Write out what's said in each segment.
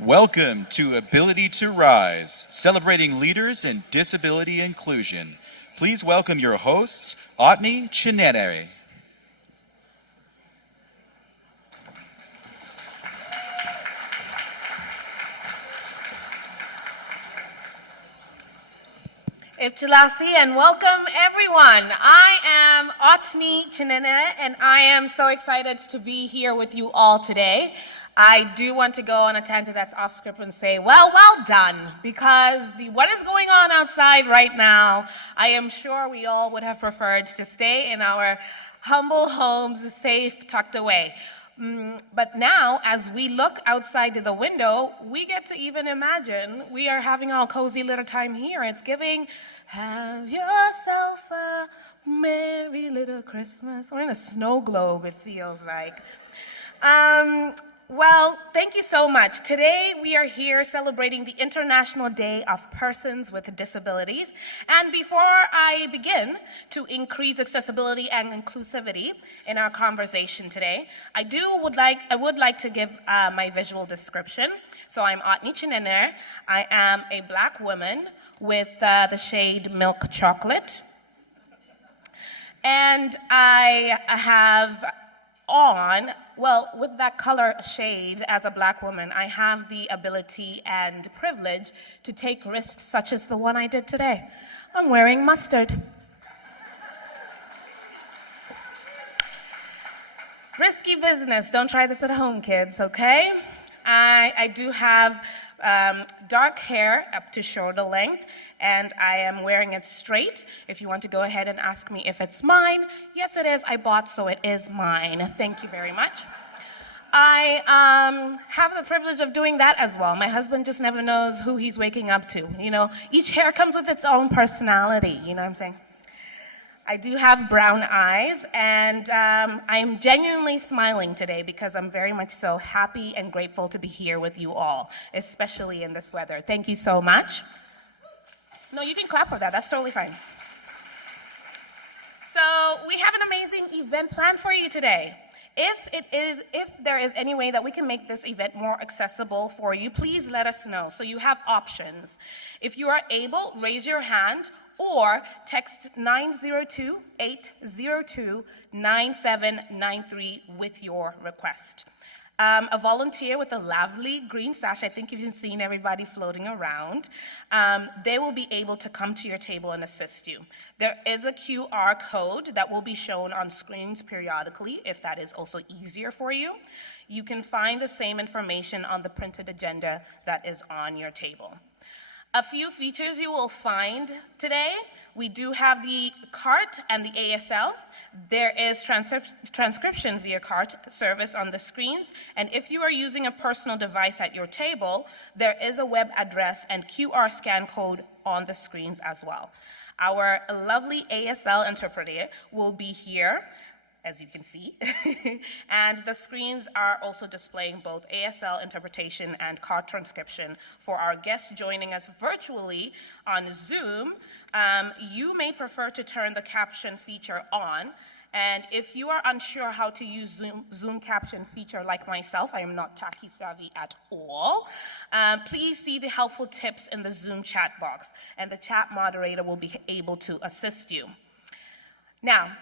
Welcome to Ability to Rise, celebrating leaders in disability inclusion. Please welcome your hosts, Otni Chinenere. Iftilasi and welcome everyone. I am Otni Chinenere and I am so excited to be here with you all today. I do want to go on a tangent that's off script and say, well done, because what is going on outside right now, I am sure we all would have preferred to stay in our humble homes, safe, tucked away. But now, as we look outside the window, we get to even imagine we are having our cozy little time here. It's giving, have yourself a merry little Christmas. We're in a snow globe, it feels like. Well, thank you so much. Today we are here celebrating the International Day of Persons with Disabilities. And before I begin to increase accessibility and inclusivity in our conversation today, I would like to give my visual description. So I'm Otni Chinenere. I am a Black woman with the shade milk chocolate. And I have on, well, with that color shade as a Black woman, I have the ability and privilege to take risks such as the one I did today. I'm wearing mustard. Risky business. Don't try this at home, kids, okay? I do have dark hair up to shoulder length, and I am wearing it straight. If you want to go ahead and ask me if it's mine, yes it is, I bought, so it is mine. Thank you very much. I have the privilege of doing that as well. My husband just never knows who he's waking up to. You know, each hair comes with its own personality, you know what I'm saying? I do have brown eyes, and I'm genuinely smiling today because I'm very much so happy and grateful to be here with you all, especially in this weather. Thank you so much. No, you can clap for that. That's totally fine. So we have an amazing event planned for you today. If there is any way that we can make this event more accessible for you, please let us know. So you have options. If you are able, raise your hand or text 902-802-9793 with your request. A volunteer with a lovely green sash, I think you've seen everybody floating around, they will be able to come to your table and assist you. There is a QR code that will be shown on screens periodically, if that is also easier for you. You can find the same information on the printed agenda that is on your table. A few features you will find today. We do have the CART and the ASL. There is transcription via CART service on the screens, and if you are using a personal device at your table, there is a web address and QR scan code on the screens as well. Our lovely ASL interpreter will be here, as you can see, and the screens are also displaying both ASL interpretation and CART transcription for our guests joining us virtually on Zoom. You may prefer to turn the caption feature on, and if you are unsure how to use Zoom caption feature like myself, I am not techie savvy at all, please see the helpful tips in the Zoom chat box, and the chat moderator will be able to assist you. Now,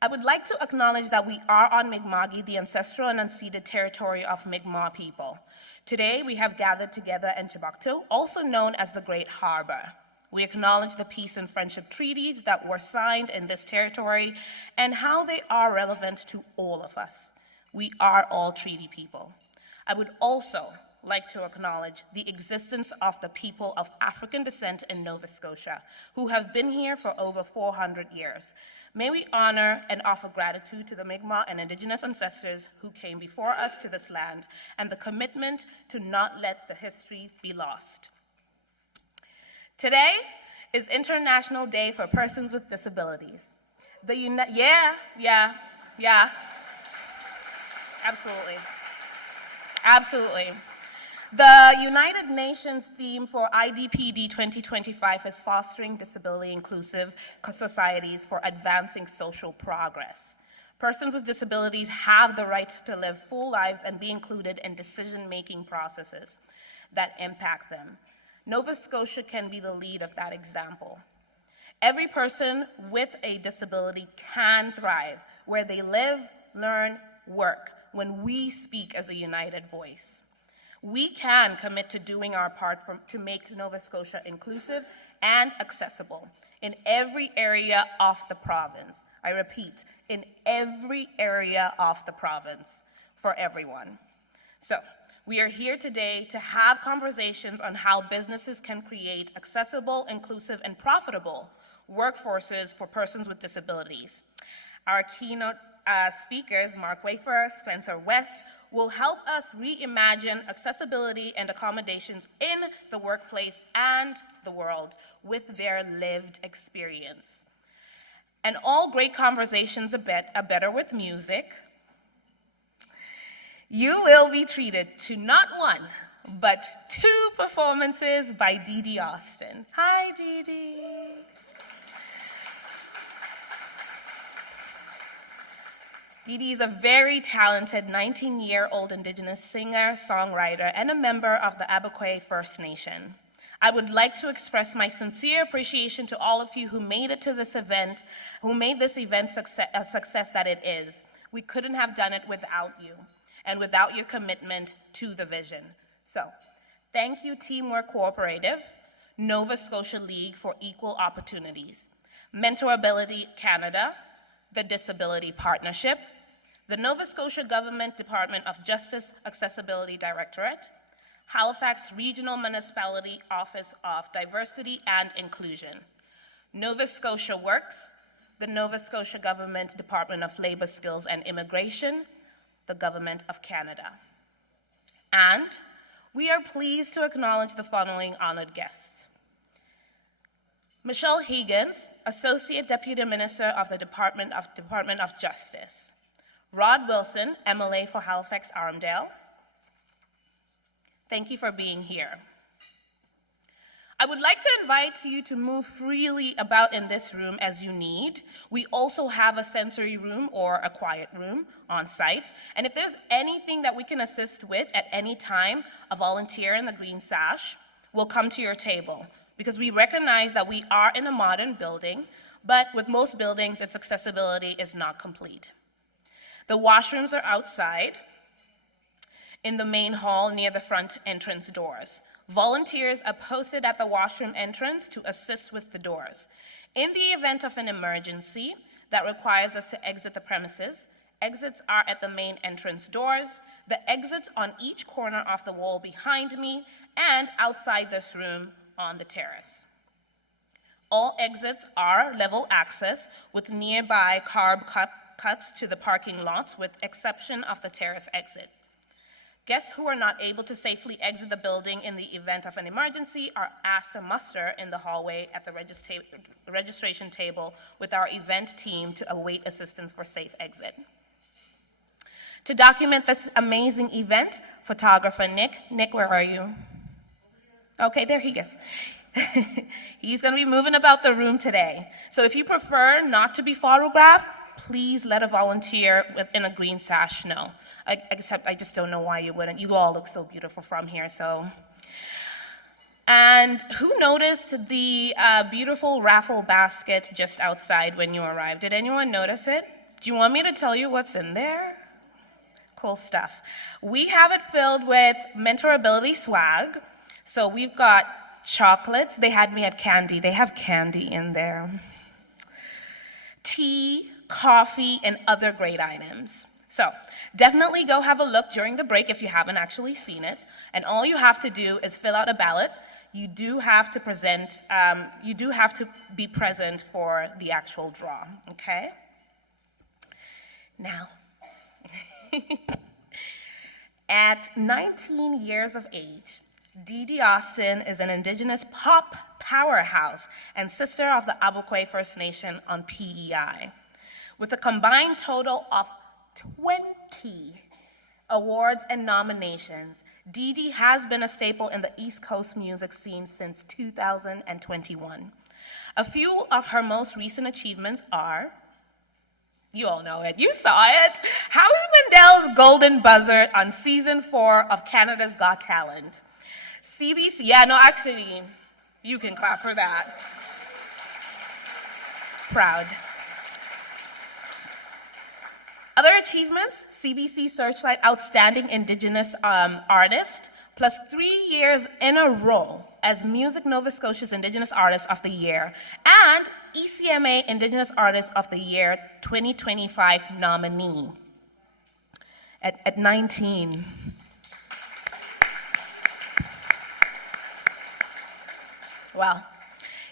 I would like to acknowledge that we are on Mi'kma'ki, the ancestral and unceded territory of Mi'kmaq people. Today, we have gathered together in Timbuktu, also known as the Great Harbor. We acknowledge the peace and friendship treaties that were signed in this territory and how they are relevant to all of us. We are all treaty people. I would also like to acknowledge the existence of the people of African descent in Nova Scotia, who have been here for over 400 years. May we honor and offer gratitude to the Mi'kmaq and Indigenous ancestors who came before us to this land, and the commitment to not let the history be lost. Today is International Day for Persons with Disabilities. Absolutely. The United Nations theme for IDPD 2025 is fostering disability-inclusive societies for advancing social progress. Persons with disabilities have the right to live full lives and be included in decision-making processes that impact them. Nova Scotia can be the lead of that example. Every person with a disability can thrive where they live, learn, work when we speak as a united voice. We can commit to doing our part to make Nova Scotia inclusive and accessible in every area of the province. I repeat, in every area of the province for everyone. So, we are here today to have conversations on how businesses can create accessible, inclusive, and profitable workforces for persons with disabilities. Our keynote speakers, Mark Wafer, Spencer West, will help us reimagine accessibility and accommodations in the workplace and the world with their lived experience. And all great conversations are better with music. You will be treated to not one, but two performances by DeeDee Austin. Hi, DeeDee. DeeDee is a very talented 19-year-old Indigenous singer, songwriter, and a member of the Acknowledgement First Nation. I would like to express my sincere appreciation to all of you who made it to this event, who made this event a success that it is. We couldn't have done it without you and without your commitment to the vision. So, thank you Teamwork Cooperative, Nova Scotia League for Equal Opportunities, Mentorability Canada, the Disability Partnership, the Nova Scotia Government Department of Justice Accessibility Directorate, Halifax Regional Municipality Office of Diversity and Inclusion, Nova Scotia Works, the Nova Scotia Government Department of Labour Skills and Immigration, the Government of Canada. And we are pleased to acknowledge the following honored guests. Michelle Higgins, Associate Deputy Minister of the Department of Justice. Rod Wilson, MLA for Halifax Armdale. Thank you for being here. I would like to invite you to move freely about in this room as you need. We also have a sensory room or a quiet room on site. And if there's anything that we can assist with at any time, a volunteer in the green sash will come to your table because we recognize that we are in a modern building, but with most buildings, its accessibility is not complete. The washrooms are outside in the main hall near the front entrance doors. Volunteers are posted at the washroom entrance to assist with the doors. In the event of an emergency that requires us to exit the premises, exits are at the main entrance doors, the exits on each corner of the wall behind me, and outside this room on the terrace. All exits are level access with nearby curb cuts to the parking lots with exception of the terrace exit. Guests who are not able to safely exit the building in the event of an emergency are asked to muster in the hallway at the registration table with our event team to await assistance for safe exit. To document this amazing event, photographer Nick, where are you? Okay, there he is. He's going to be moving about the room today. So if you prefer not to be photographed, please let a volunteer in a green sash know. Except I just don't know why you wouldn't. You all look so beautiful from here, so. And who noticed the beautiful raffle basket just outside when you arrived? Did anyone notice it? Do you want me to tell you what's in there? Cool stuff. We have it filled with mentorability swag. So we've got chocolates. They had me at candy. They have candy in there. Tea, coffee, and other great items. So definitely go have a look during the break if you haven't actually seen it. And all you have to do is fill out a ballot. You do have to be present for the actual draw, okay? Now, at 19 years of age, DeeDee Austin is an Indigenous pop powerhouse and sister of the Acknowledgement First Nation on PEI. With a combined total of 20 awards and nominations, DeeDee has been a staple in the East Coast music scene since 2021. A few of her most recent achievements are You all know it. You saw it. Howie Mandel's golden buzzer on season 4 of Canada's Got Talent. CBC, yeah, no, actually, you can clap for that. Proud. Other achievements, CBC Searchlight Outstanding Indigenous Artist, plus 3 years in a row as Music Nova Scotia's Indigenous Artist of the Year, and ECMA Indigenous Artist of the Year 2025 nominee at 19. Well,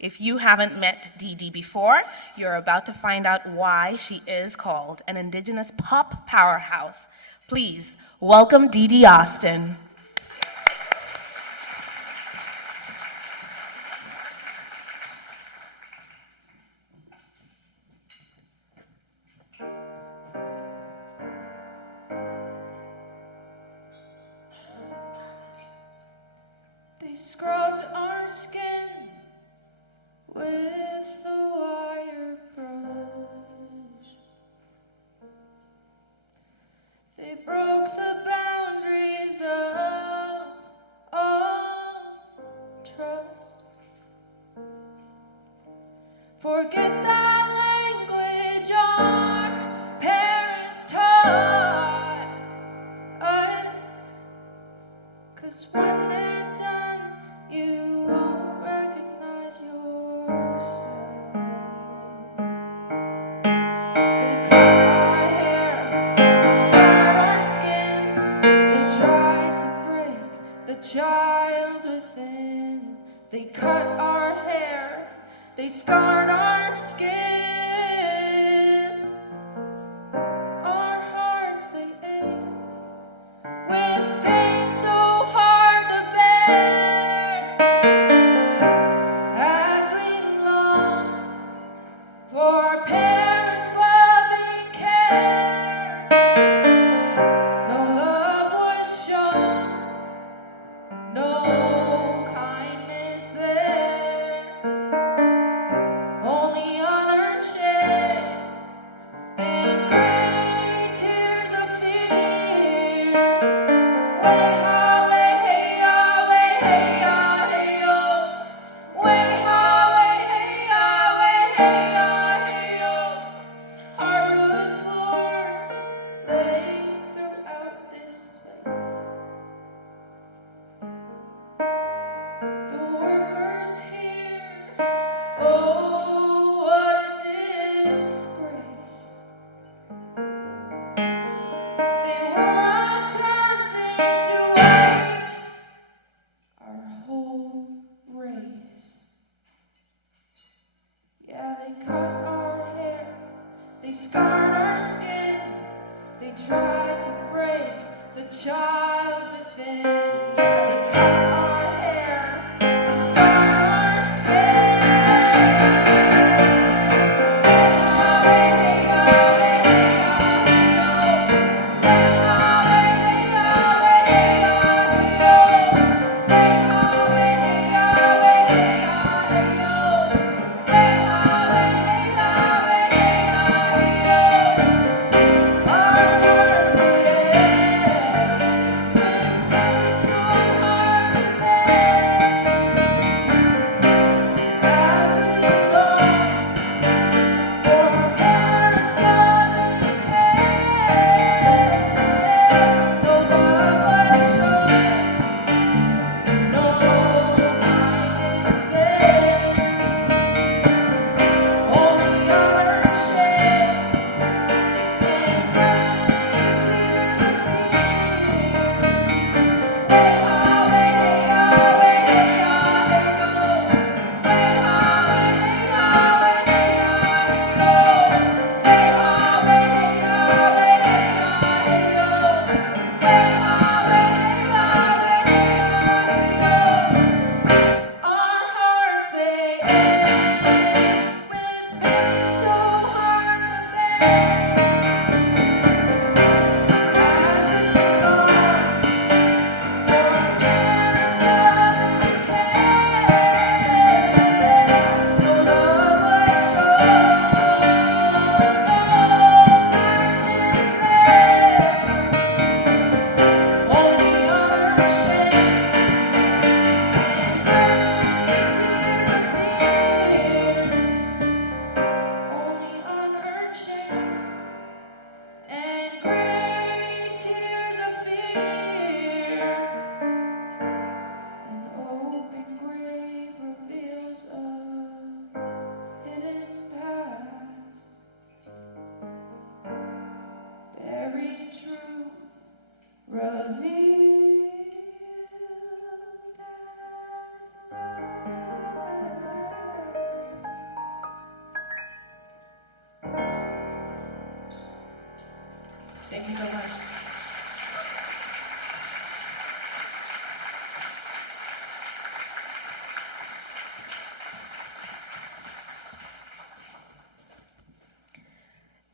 if you haven't met DeeDee before, you're about to find out why she is called an Indigenous pop powerhouse. Please welcome DeeDee Austin. They scrubbed our skin with a wire brush. They broke the boundaries of all trust. Forget that language our parents taught us, 'cause when they're done, you won't recognize yourself. They cut our hair, they scarred our skin, they tried to break the child within. They cut our hair, they scarred our skin. Our hearts they ached with pain so hard to bear, as we longed for parents' loving care. No love was shown, no kindness there, only unearned shame and great tears of fear. Way ha, way hey ya, way hey ya, hey yo. Way ha, way hey ya, way hey ya, hey yo. Hardwood floors lay throughout this place. The workers here, oh, what a disgrace. They were attempting to wipe our whole race. Yeah, they cut our hair, they scarred our skin, they tried to break the child within. Yeah, they cut our hair, they scarred our skin. Way ha, way hey ya, way hey ya, hey yo. Way ha, way hey ya, way hey ya, hey yo. Way ha, way hey ya, way hey ya, hey yo. Way ha, way hey ya, way hey ya, hey yo. Our hearts they ached with pain revealed. Thank you so much.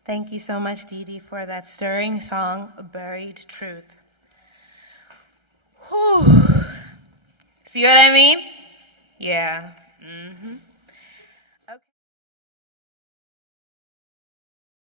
Thank you so much, DeeDee, for that stirring song, Buried Truth. Whew. See what I mean? Yeah.